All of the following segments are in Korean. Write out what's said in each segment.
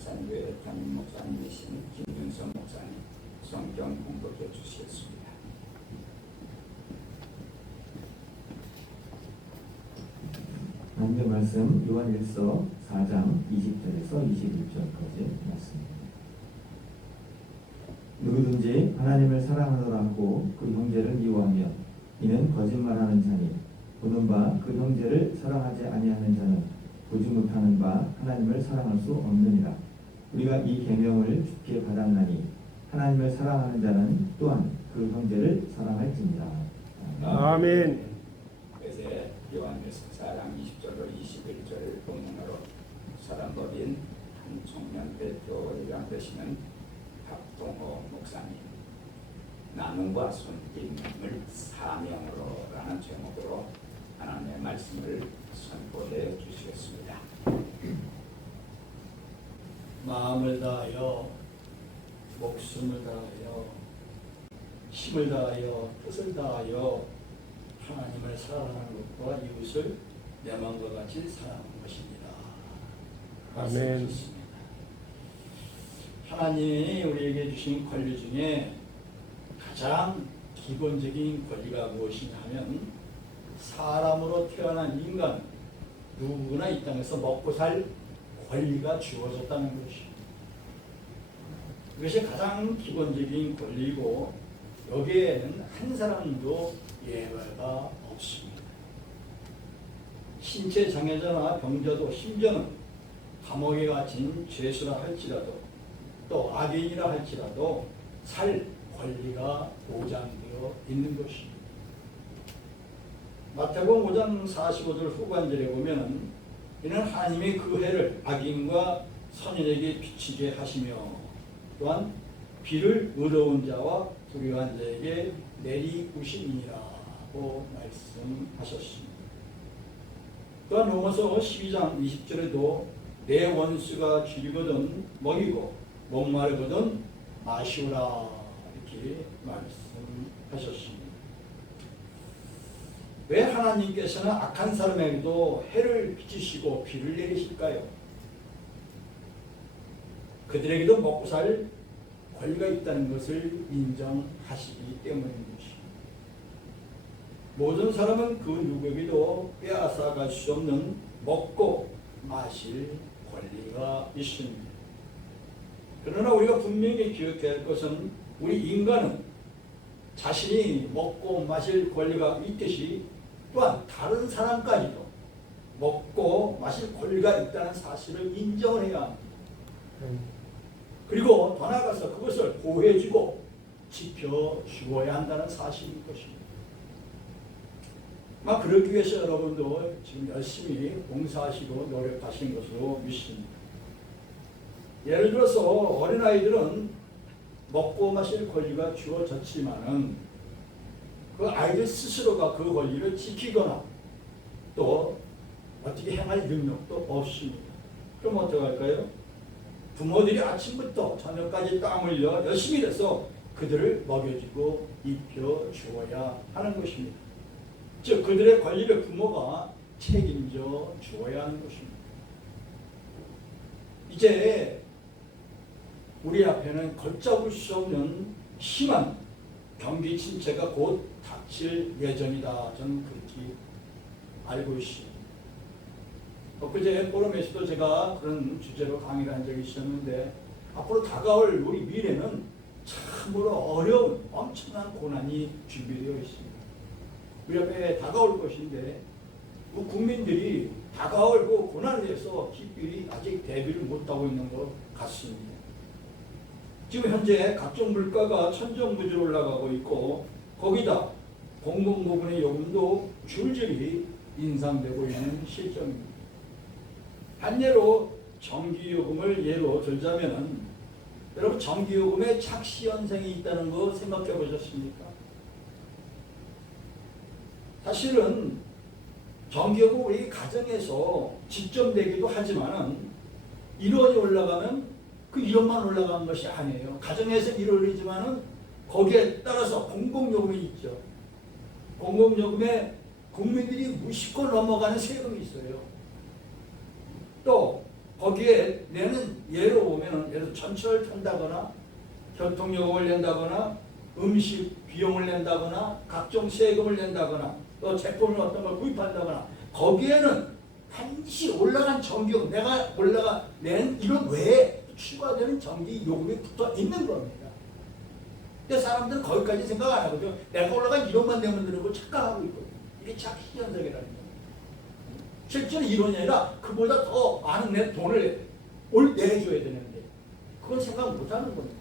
울산교회 담임 목사님이신 김윤성 목사님 성경 공독해 주시겠습니다. 하나님의 말씀 요한일서 4장 20절에서 21절까지 말씀입니다. 누구든지 하나님을 사랑하노라 하고 그 형제를 미워하면 이는 거짓말하는 자니 보는 바 그 형제를 사랑하지 아니하는 자는 보지 못하는 바 하나님을 사랑할 수 없느니라. 우리가 이 계명을 주께 받았나니 하나님을 사랑하는 자는 또한 그 형제를 사랑할지니라. 아멘. 이제 요한일서 4장 20절로 21절 본문으로 사랑법인 한 청년 대표이랑 되시는 박동호 목사님, 나눔과 섬김을 사명으로라는 제목으로 하나님의 말씀을 선포해 주시겠습니다. 마음을 다하여 목숨을 다하여 힘을 다하여 뜻을 다하여 하나님을 사랑하는 것과 이웃을 내 마음과 같이 사랑하는 것입니다. 아멘. 하나님이 우리에게 주신 권리 중에 가장 기본적인 권리가 무엇이냐 하면 사람으로 태어난 인간 누구나 이 땅에서 먹고 살 권리가 주어졌다는 것입니다. 이것이 가장 기본적인 권리이고 여기에는 한 사람도 예외가 없습니다. 신체 장애자나 병자도 심지어는 감옥에 갇힌 죄수라 할지라도 또 악인이라 할지라도 살 권리가 보장되어 있는 것입니다. 마태복음 5장 45절 후반절에 보면 이는 하나님이 그 해를 악인과 선인에게 비치게 하시며 또한 비를 의로운 자와 불의한 자에게 내리우심이라고 말씀하셨습니다. 또한 로마서 12장 20절에도 내 원수가 길거든 먹이고 목마르거든 마시오라 이렇게 말씀하셨습니다. 왜 하나님께서는 악한 사람에게도 해를 비치시고 비를 내리실까요? 그들에게도 먹고 살 권리가 있다는 것을 인정하시기 때문인 것입니다. 모든 사람은 그 누구에게도 빼앗아갈 수 없는 먹고 마실 권리가 있습니다. 그러나 우리가 분명히 기억해야 할 것은 우리 인간은 자신이 먹고 마실 권리가 있듯이 또한 다른 사람까지도 먹고 마실 권리가 있다는 사실을 인정을 해야 합니다. 그리고 더 나아가서 그것을 보호해주고 지켜주어야 한다는 사실인 것입니다. 그러기 위해서 여러분도 지금 열심히 봉사하시고 노력하시는 것으로 믿습니다. 예를 들어서 어린아이들은 먹고 마실 권리가 주어졌지만은 그 아이들 스스로가 그 권리를 지키거나 또 어떻게 행할 능력도 없습니다. 그럼 어떡할까요? 부모들이 아침부터 저녁까지 땀 흘려 열심히 해서 그들을 먹여주고 입혀주어야 하는 것입니다. 즉 그들의 권리를 부모가 책임져 주어야 하는 것입니다. 이제 우리 앞에는 걷잡을 수 없는 심한 경기 침체가 곧 닥칠 예정이다. 저는 그렇게 알고 있습니다. 엊그제 포럼에서도 제가 그런 주제로 강의를 한 적이 있었는데 앞으로 다가올 우리 미래는 참으로 어려운 엄청난 고난이 준비되어 있습니다. 우리 앞에 다가올 것인데 국민들이 다가올 그 고난에 대해서 기필히 아직 대비를 못하고 있는 것 같습니다. 지금 현재 각종 물가가 천정부지로 올라가고 있고 거기다 공공부문의 요금도 줄줄이 인상되고 있는 실정입니다. 한 예로 전기요금을 예로 들자면 여러분 전기요금에 착시 현상이 있다는 거 생각해 보셨습니까? 사실은 전기요금 우리 가정에서 직접 내기도 하지만 1원이 올라가면 그 1원만 올라가는 것이 아니에요. 가정에서 1원이지만은 거기에 따라서 공공요금이 있죠. 공공요금에 국민들이 무심코 넘어가는 세금이 있어요. 또 거기에 내는 예로 보면은 예를 들어 전철을 탄다거나 교통요금을 낸다거나 음식 비용을 낸다거나 각종 세금을 낸다거나 또 제품을 어떤 걸 구입한다거나 거기에는 반드시 올라간 전기요금 내가 올라가 낸 이런 외에 추가되는 전기 요금이 붙어 있는 겁니다. 근데 사람들은 거기까지 생각 안 하거든요. 내가 올라간 1원만 내면 되는 걸 착각하고 있거든요. 이게 착시현상이라는 거예요. 실제로 이론이 아니라 그보다 더 많은 내 돈을 내줘야 되는데 그건 생각 못하는 겁니다.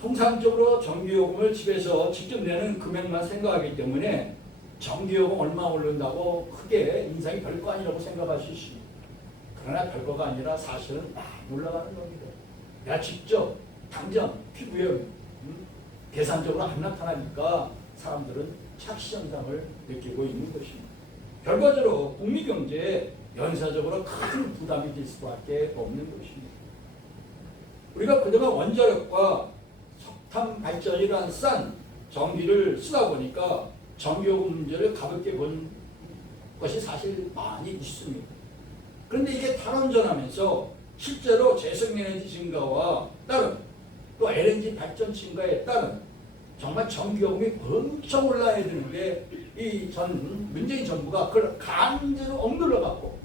통상적으로 전기요금을 집에서 직접 내는 금액만 생각하기 때문에 전기요금 얼마 오른다고 크게 인상이 별거 아니라고 생각하실 수 있습니다. 그러나 별거가 아니라 사실은 많이 올라가는 겁니다. 내가 직접 당장 피부에 계산적으로 안 나타나니까 사람들은 착시현상을 느끼고 있는 것입니다. 결과적으로 국민경제에 연쇄적으로 큰 부담이 될 수밖에 없는 것입니다. 우리가 그동안 원자력과 석탄 발전이란 싼 전기를 쓰다 보니까 전기요금 문제를 가볍게 본 것이 사실 많이 있습니다. 그런데 이게 탈원전하면서 실제로 재생에너지 증가와 따른 또 LNG 발전 증가에 따른 정말 전기요금이 엄청 올라야 되는데 이 전 문재인 정부가 그걸 강제로 억눌러 갖고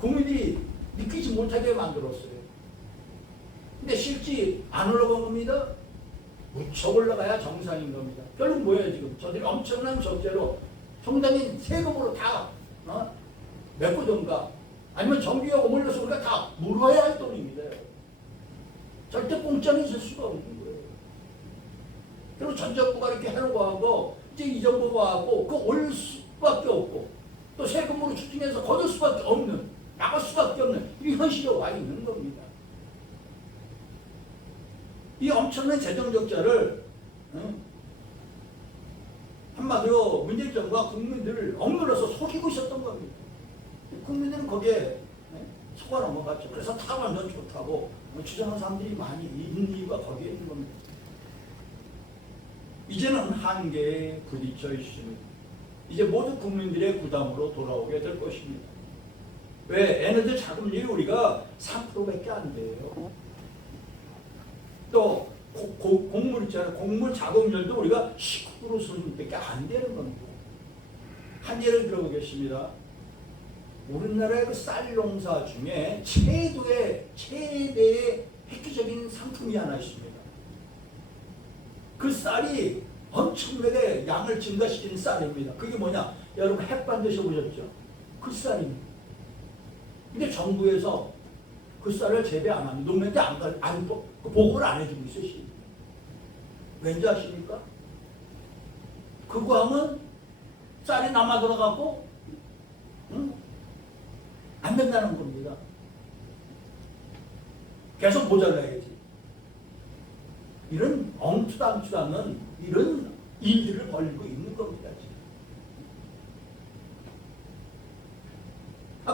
국민들이 느끼지 못하게 만들었어요. 근데 실제 안 올라간 겁니다. 무척 올라가야 정상인 겁니다. 결국 뭐예요 지금? 저들이 엄청난 적재로 정당인 세금으로 다 메꾸던가 아니면 전기요금 올려서 우리가 다 물어야 할 돈입니다. 절대 공짜는 있을 수가 없는 거예요. 그리고 전 정부가 이렇게 해놓고 하고 이제 이 정부가 하고 그거 올릴 수밖에 없고 또 세금으로 추징해서 거둘 수밖에 없는 나갈 수밖에 없는 이 현실에 와 있는 겁니다. 이 엄청난 재정 적자를 한마디로 문재인 정부가 국민들을 억눌러서 속이고 있었던 겁니다. 국민들은 거기에 속아 넘어갔죠. 그래서 탈원전 좋다고 주장하는 사람들이 많이 있는 이유가 거기에 있는 겁니다. 이제는 한계에 부딪혀 있습니다. 이제 모두 국민들의 부담으로 돌아오게 될 것입니다. 왜? 에너지 자금률이 우리가 3%밖에 안 돼요. 또 곡물 있잖아요. 곡물 자금률도 우리가 19% 수준밖에 안 되는 겁니다. 한 예를 들어보겠습니다. 우리나라의 그 쌀 농사 중에 최대의 획기적인 상품이 하나 있습니다. 그 쌀이 엄청나게 양을 증가시키는 쌀입니다. 그게 뭐냐? 여러분 햇반 드셔보셨죠? 그 쌀입니다. 근데 정부에서 그 쌀을 재배 안 합니다. 농민한테 보고를 안 해주고 있어요. 왠지 아십니까? 그거 하면 쌀이 남아 들어가고 안 된다는 겁니다. 계속 모자라야지. 이런 엉투당투 않는 이런 일들을 벌이고 있는 겁니다. 지금.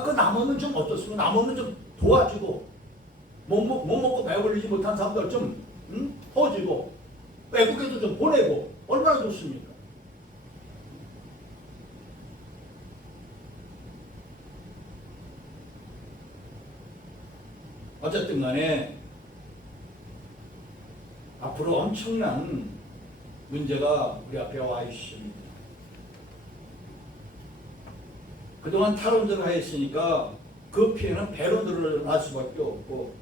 그 남으면 좀 어떻습니까? 남으면 좀 도와주고 못 먹고 배불리지 못한 사람들 좀 퍼주고 외국에도 좀 보내고 얼마나 좋습니까? 어쨌든 간에 앞으로 엄청난 문제가 우리 앞에 와 있습니다. 그동안 탈원전을 하였으니까 그 피해는 배로 늘어날 수밖에 없고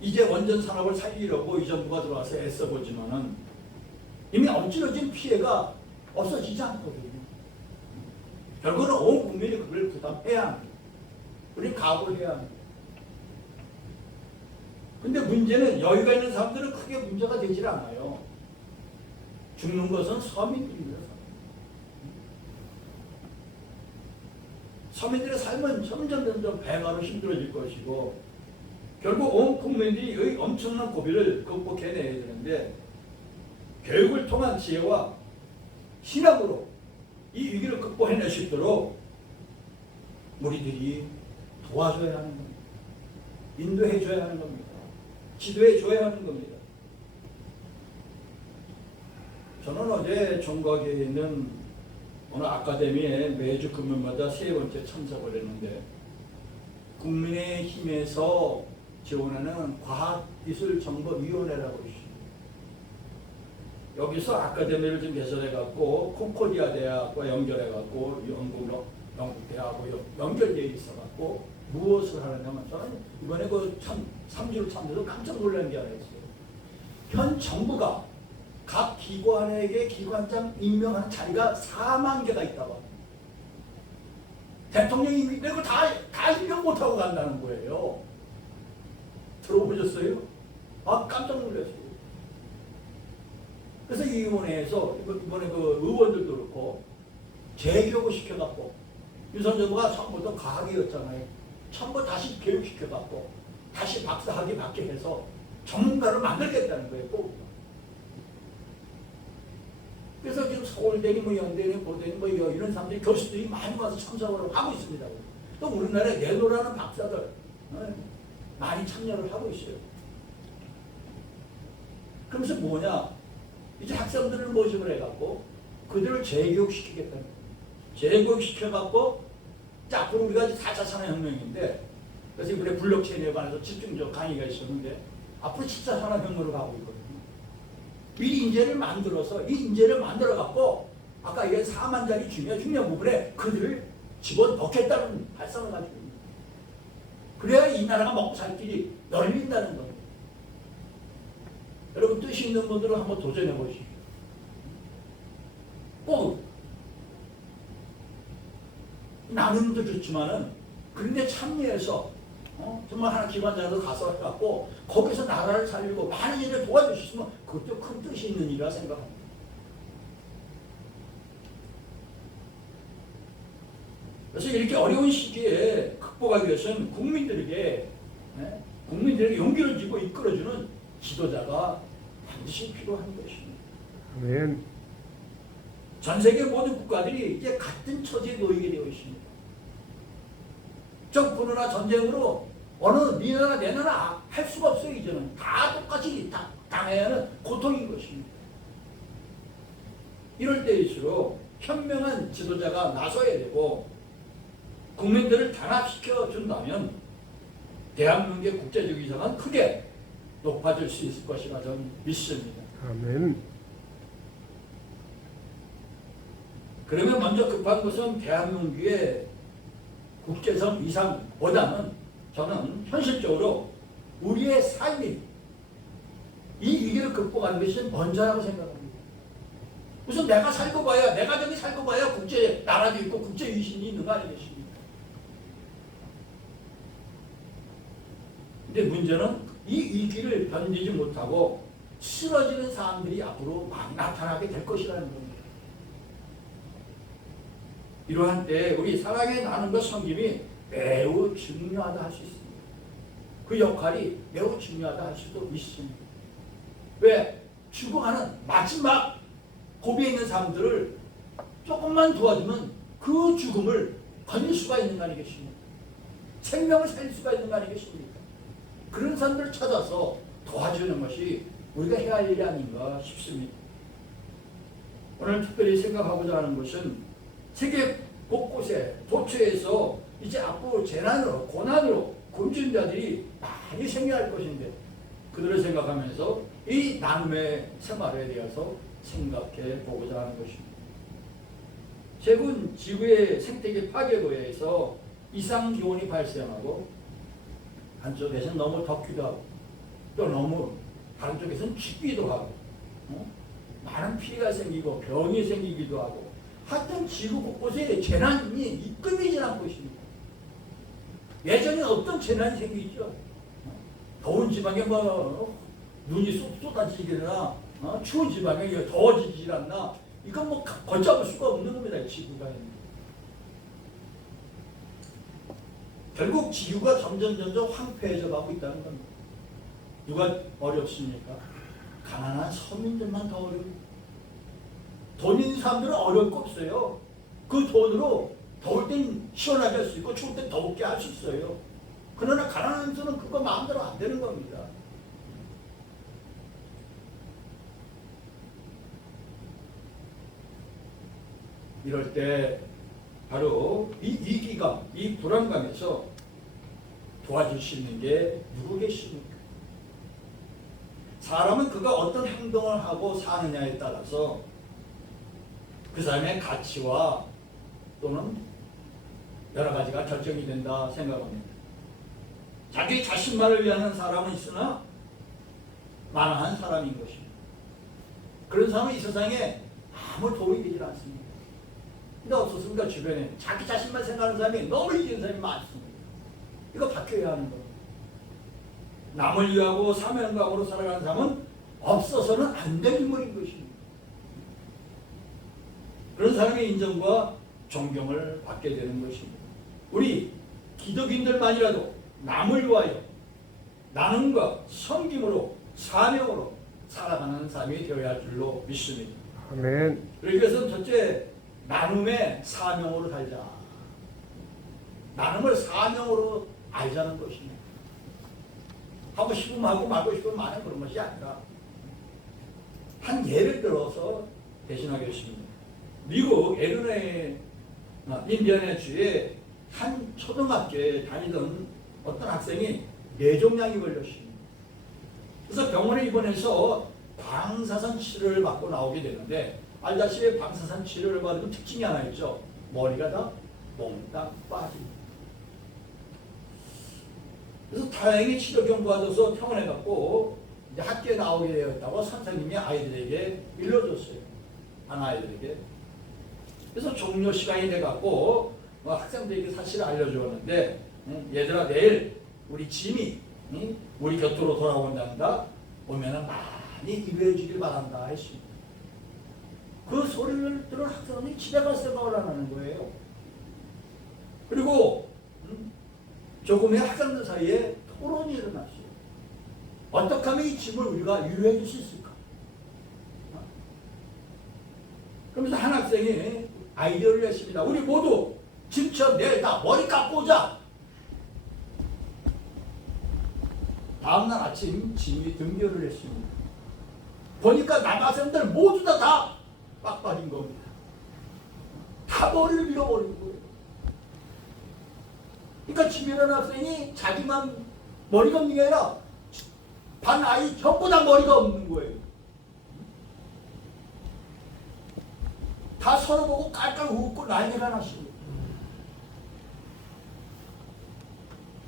이제 원전 산업을 살리려고 이 정부가 들어와서 애써보지만은 이미 엎질러진 피해가 없어지지 않거든요. 결국은 온 국민이 그걸 부담해야 합니다. 우리 각오를 해야 합니다. 근데 문제는 여유가 있는 사람들은 크게 문제가 되질 않아요. 죽는 것은 서민들입니다. 서민들의 삶은 점점 배가로 힘들어질 것이고 결국 온 국민들이 엄청난 고비를 극복해내야 되는데 교육을 통한 지혜와 신학으로 이 위기를 극복해낼 수 있도록 우리들이 도와줘야 하는 겁니다. 인도해줘야 하는 겁니다. 지도해줘야 하는 겁니다. 저는 어제 종각에 있는 오늘 아카데미에 매주 금요일마다 세 번째 참석을 했는데 국민의힘에서 지원하는 과학기술정보위원회라고 있습니다. 여기서 아카데미를 좀 개설해갖고 콘코디아 대학과 연결해갖고 영국 대학하고 연결되어 있어갖고 무엇을 하느냐면 저는 이번에 그 3주를 참여해서 깜짝 놀란 게 하나 있어요. 현 정부가 각 기관에게 기관장 임명하는 자리가 4만 개가 있다고 합니다. 대통령이 이거 다 임명 못하고 간다는 거예요. 들어보셨어요? 아, 깜짝 놀랐어요. 그래서 이 위원회에서 이번에 그 의원들도 그렇고 재교육을 시켜갖고 윤석열 정부가 처음부터 과학이었잖아요. 전부 다시 교육시켜갖고 다시 박사학위 받게 해서 전문가를 만들겠다는 거예요. 꼭. 그래서 지금 서울대니 뭐 연대니 고대니 뭐 이런 사람들이 교수들이 많이 와서 참석을 하고 있습니다. 또 우리나라에 내노라는 박사들 많이 참여를 하고 있어요. 그러면서 뭐냐? 이제 학생들을 모집을 해갖고 그들을 재교육시키겠다는 거예요. 재교육시켜갖고 자, 앞으로 우리가 4차 산업혁명인데 그래서 이번에 블록체인에 관해서 집중적 강의가 있었는데 앞으로 7차 산업혁명으로 가고 있거든요. 이 인재를 만들어서 이 인재를 만들어갖고 아까 이게 4만짜리 중요한 부분에 그들을 집어넣겠다는 발상을 가지고 있습니다. 그래야 이 나라가 먹고 살 길이 열린다는 겁니다. 여러분 뜻이 있는 분들은 한번 도전해 보시죠. 꼭 나눔도 좋지만은 그런데 참여해서 정말 하나 기관장으로 가서 해갖고 거기서 나라를 살리고 많은 일을 도와주셨으면 그것도 큰 뜻이 있는 일이라 생각합니다. 그래서 이렇게 어려운 시기에 극복하기 위해서는 국민들에게 용기를 주고 이끌어주는 지도자가 반드시 필요한 것입니다. 아멘. 전 세계 모든 국가들이 이제 같은 처지에 놓이게 되어 있습니다. 적군이나 전쟁으로 어느 네 나라 내 나라 할 수가 없어요. 이제는 다 똑같이 당해야 하는 고통인 것입니다. 이럴 때일수록 현명한 지도자가 나서야 되고 국민들을 단합시켜 준다면 대한민국의 국제적 위상은 크게 높아질 수 있을 것이라 저는 믿습니다. 아멘. 그러면 먼저 급한 것은 대한민국의 국제성 이상보다는 저는 현실적으로 우리의 삶이 이 위기를 극복하는 것이 먼저라고 생각합니다. 우선 내가 살고 봐야, 내 가정이 살고 봐야 국제 나라도 있고 국제 위신이 있는 거 아니겠습니까? 근데 문제는 이 위기를 견디지 못하고 쓰러지는 사람들이 앞으로 많이 나타나게 될 것이라는 겁니다. 이러한 때 우리 사랑의 나눔과 섬김이 매우 중요하다 할 수 있습니다. 그 역할이 매우 중요하다 할 수도 있습니다. 왜? 죽어가는 마지막 고비에 있는 사람들을 조금만 도와주면 그 죽음을 건질 수가 있는 거 아니겠습니까? 생명을 살릴 수가 있는 거 아니겠습니까? 그런 사람들을 찾아서 도와주는 것이 우리가 해야 할 일이 아닌가 싶습니다. 오늘 특별히 생각하고자 하는 것은 세계 곳곳에 도처에서 이제 앞으로 재난으로 고난으로 굶주린 자들이 많이 생겨날 것인데 그들을 생각하면서 이 나눔의 생활에 대해서 생각해 보고자 하는 것입니다. 최근 지구의 생태계 파괴로 인해서 이상기온이 발생하고 한쪽에서는 너무 덥기도 하고 또 너무 다른 쪽에서는 춥기도 하고 많은 피해가 생기고 병이 생기기도 하고 하여튼 지구 곳곳에 재난이 끊이지 않고 있습니다. 예전에 어떤 재난이 생기죠? 더운 지방에 뭐 눈이 쏟아지거나 추운 지방에 더워지지 않나? 이건 뭐 걷잡을 수가 없는 겁니다. 지구가. 결국 지구가 점점 황폐해져 가고 있다는 겁니다. 누가 어렵습니까? 가난한 서민들만 더 어려워요. 돈 있는 사람들은 어려울 거 없어요. 그 돈으로 더울 땐 시원하게 할 수 있고 추울 땐 더웁게 할 수 있어요. 그러나 가난한 사람은 그거 마음대로 안 되는 겁니다. 이럴 때 바로 이 위기감, 이 불안감에서 도와줄 수 있는 게 누구 계십니까? 사람은 그가 어떤 행동을 하고 사느냐에 따라서 그 사람의 가치와 또는 여러 가지가 결정이 된다 생각합니다. 자기 자신만을 위하는 사람은 있으나 만화한 사람인 것입니다. 그런 사람은 이 세상에 아무 도움이 되질 않습니다. 근데 없었습니까? 주변에 자기 자신만 생각하는 사람이 너무 이기는 사람이 많습니다. 이거 바뀌어야 하는 겁니다. 남을 위하고 사명감으로 살아가는 사람은 없어서는 안 될 인물인 것입니다. 그런 사람의 인정과 존경을 받게 되는 것입니다. 우리 기독인들만이라도 남을 위하여 나눔과 섬김으로 사명으로 살아가는 삶이 되어야 할 줄로 믿습니다. 아멘. 그래서 첫째, 나눔의 사명으로 살자. 나눔을 사명으로 알자는 것입니다. 하고 싶으면 하고 말고 싶으면 말하는 그런 것이 아니라 한 예를 들어서 대신하겠습니다. 미국 애리조나 인디애나 주에 한 초등학교에 다니던 어떤 학생이 뇌종양이 걸렸습니다. 그래서 병원에 입원해서 방사선 치료를 받고 나오게 되는데, 알다시피 방사선 치료를 받으면 특징이 하나 있죠. 머리가 다 몽땅 빠집니다. 그래서 다행히 치료 경과줘서 퇴원해갖고 이제 학교에 나오게 되었다고 선생님이 아이들에게 일러줬어요. 한 아이들에게. 그래서 종료 시간이 돼갖고 학생들에게 사실을 알려주었는데, 얘들아 내일 우리 짐이 우리 곁으로 돌아온단다. 오면은 많이 이루해 주길 바란다 했습니다. 그 소리를 들은 학생이 집에 갈 생각을 안 하는 거예요. 그리고 조금의 학생들 사이에 토론이 일어났어요. 어떻게 하면 이 짐을 우리가 유료해 줄 수 있을까? 그러면서 한 학생이 아이디어를 냈습니다. 우리 모두 짐처럼 내일 다 머리 깎고 오자. 다음날 아침 짐이 등교를 했습니다. 보니까 남학생들 모두 다 빡빡인 겁니다. 다 머리를 밀어버린 거예요. 그러니까 집에 일어난 학생이 자기만 머리가 없는 게 아니라 반 아이 전부 다 머리가 없는 거예요. 다 서로 보고 깔깔 웃고 난리가 났습니다.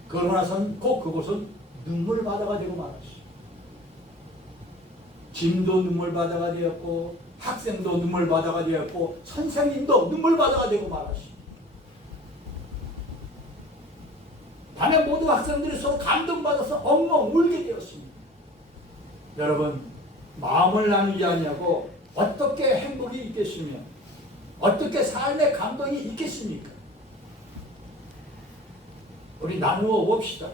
그러고 나선 꼭 그곳은 눈물바다가 되고 말았어요. 짐도 눈물바다가 되었고 학생도 눈물바다가 되었고 선생님도 눈물바다가 되고 말았어요. 반에 모두 학생들이 서로 감동받아서 엉엉 울게 되었습니다. 여러분, 마음을 나누지 아니하고 어떻게 행복이 있겠으며 어떻게 삶의 감동이 있겠습니까? 우리 나누어 봅시다.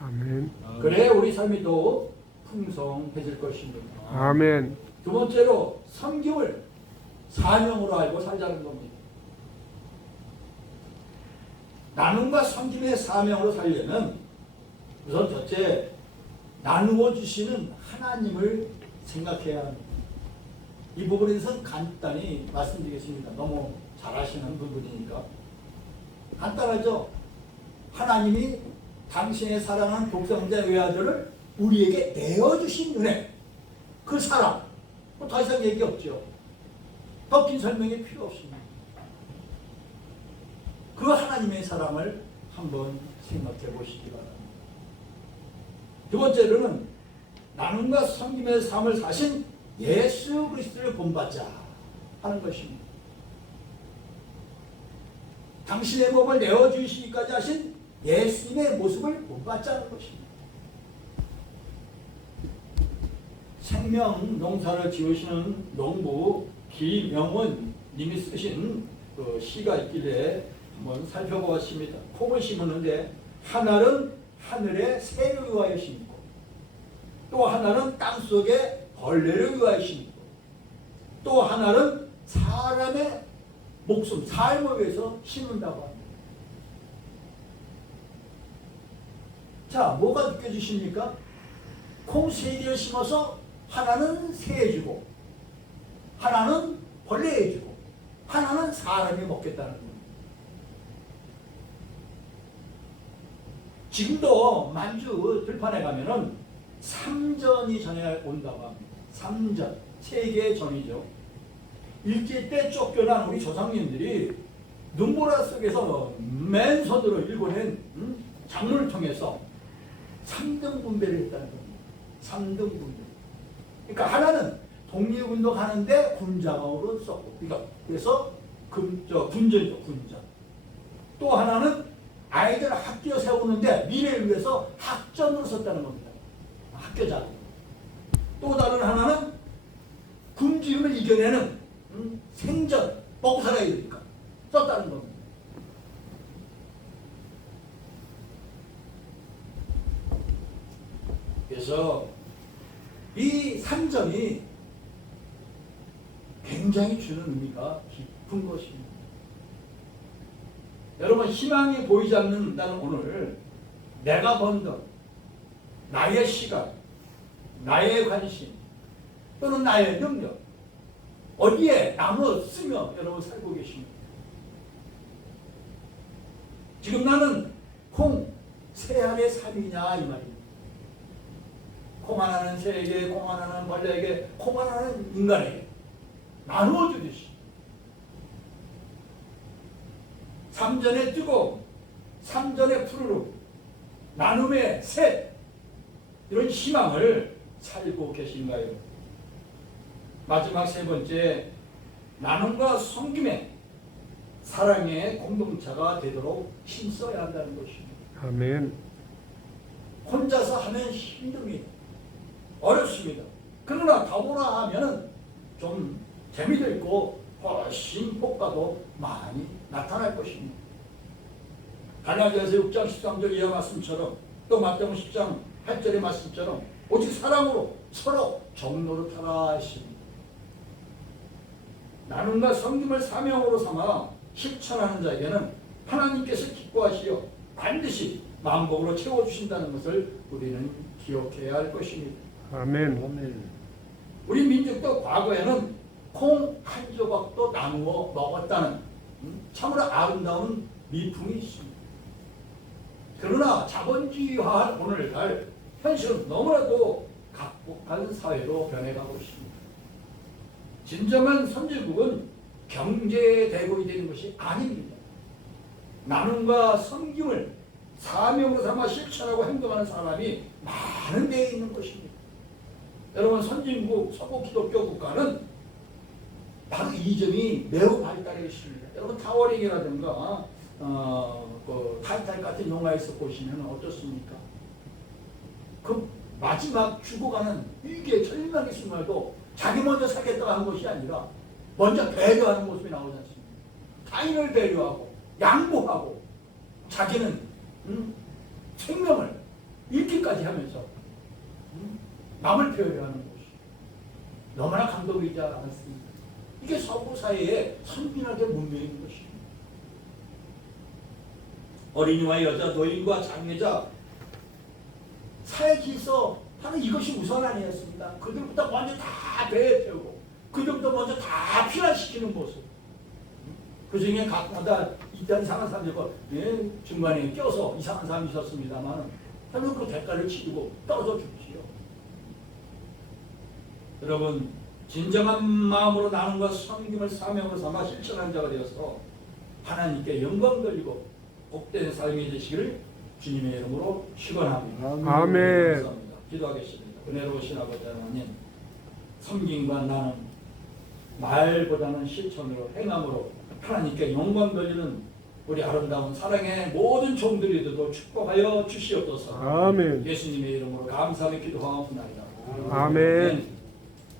아멘. 그래 우리 삶이 더 풍성해질 것입니다. 아멘. 두 번째로 섬김을 사명으로 알고 살자는 겁니다. 나눔과 섬김의 사명으로 살려면 우선 첫째, 나누어 주시는 하나님을 생각해야 합니다. 이 부분에 대해서는 간단히 말씀드리겠습니다. 너무 잘 아시는 부분이니까. 간단하죠? 하나님이 당신의 사랑하는 독생자 외아들을 우리에게 내어주신 은혜, 그 사랑, 더 이상 얘기 없죠. 더 긴 설명이 필요 없습니다. 그 하나님의 사랑을 한번 생각해 보시기 바랍니다. 두 번째로는 나눔과 섬김의 삶을 사신 예수 그리스도를 본받자 하는 것입니다. 당신의 몸을 내어주시기까지 하신 예수님의 모습을 본받자는 것입니다. 생명 농사를 지으시는 농부 김영원 님이 쓰신 그 시가 있길래 한번 살펴보았습니다. 콩을 심었는데 하나는 하늘의 새를 위하여 심고 또 하나는 땅속에 벌레를 위하여 심고 또 하나는 사람의 목숨, 삶을 위해서 심는다고 합니다. 자, 뭐가 느껴지십니까? 콩 세 개를 심어서 하나는 새에 주고 하나는 벌레에 주고 하나는 사람이 먹겠다는 겁니다. 지금도 만주 들판에 가면은 삼전이 전에 온다고 합니다. 삼전, 세계의 전이죠. 일제 때 쫓겨난 우리 조상님들이 눈보라 속에서 맨손으로 일궈낸 작물을 통해서 3등 분배를 했다는 겁니다. 3등 분배. 그러니까 하나는 독립운동하는데 군자금으로 썼고, 그러니까 그래서 군전이죠, 군전. 또 하나는 아이들 학교 세우는데 미래를 위해서 학전으로 썼다는 겁니다. 학교자. 또 다른 하나는 굶주림을 이겨내는 생전 먹고 살아야 되니까 썼다는 겁니다. 그래서 이 삼전이 굉장히 주는 의미가 깊은 것입니다. 여러분, 희망이 보이지 않는다는 오늘 내가 번 돈, 나의 시간, 나의 관심 또는 나의 능력 어디에 나눠 쓰며 여러분 살고 계십니까? 지금 나는 콩 세 알의 삶이냐 이 말입니다. 콩 하나는 새에게, 콩 하나는 벌레에게, 콩 하나는 인간에게 나누어 주듯이 삼전의 뜨거움, 삼전의 푸르름, 나눔의 셋, 이런 희망을 살고 계신가요? 마지막 세 번째, 나눔과 섬김의 사랑의 공동체가 되도록 힘써야 한다는 것입니다. 아멘. 혼자서 하면 힘듭니다. 어렵습니다. 그러나 더불어 하면은 좀 재미도 있고 훨씬 효과도 많이 나타날 것입니다. 갈라디아서 6장 13절 이하 말씀처럼 또 마태복음 10장 8절의 말씀처럼 오직 사랑으로 서로 정노릇하라 하십니다. 나눔과 섬김을 사명으로 삼아 실천하는 자에게는 하나님께서 기뻐하시어 반드시 만복으로 채워주신다는 것을 우리는 기억해야 할 것입니다. 아멘. 우리 민족도 과거에는 콩 한 조각도 나누어 먹었다는 참으로 아름다운 미풍이 있습니다. 그러나 자본주의화한 오늘날 현실은 너무나도 각박한 사회로 변해가고 있습니다. 진정한 선진국은 경제대국이 되는 것이 아닙니다. 나눔과 섬김을 사명으로 삼아 실천하고 행동하는 사람이 많은 데에 있는 것입니다. 여러분, 선진국 서구 기독교 국가는 바로 이 점이 매우 발달해 있습니다. 여러분, 타워링이라든가 그 타이탄 같은 영화에서 보시면 어떻습니까? 그 마지막 죽어가는 위기의 절망의 순간에도 자기 먼저 살겠다고 하는 것이 아니라 먼저 배려하는 모습이 나오지 않습니까? 타인을 배려하고 양보하고 자기는 생명을 잃기까지 하면서 남을 배려하는 것이 너무나 감동이지 않습니까? 이게 서구 사회의 선진화된 문명인 것입니다. 어린이와 여자, 노인과 장애자, 사회 질서 하는 이것이 우선 아니었습니다. 그들부터 먼저 다 배에 태우고 그들부터 먼저 다 피난시키는 모습. 그 중에 각마다 이딴 이상한 사람들과 중간에 껴서 이상한 사람이 있었습니다만 하면 그 대가를 치르고 떨어져 죽지요. 여러분, 진정한 마음으로 나눔과 섬김을 사명으로 삼아 실천한 자가 되어서 하나님께 영광 돌리고 복된 삶이 되시기를 주님의 이름으로 축원합니다. 아멘. 감사합니다. 기도하겠습니다. 은혜로우신 아버지 하나님, 섬김과 나눔, 말보다는 실천으로 행함으로 하나님께 영광 돌리는 우리 아름다운 사랑의 모든 종들이 되도록 축복하여 주시옵소서. 아멘. 예수님의 이름으로 감사하며 기도하옵나이다. 아멘.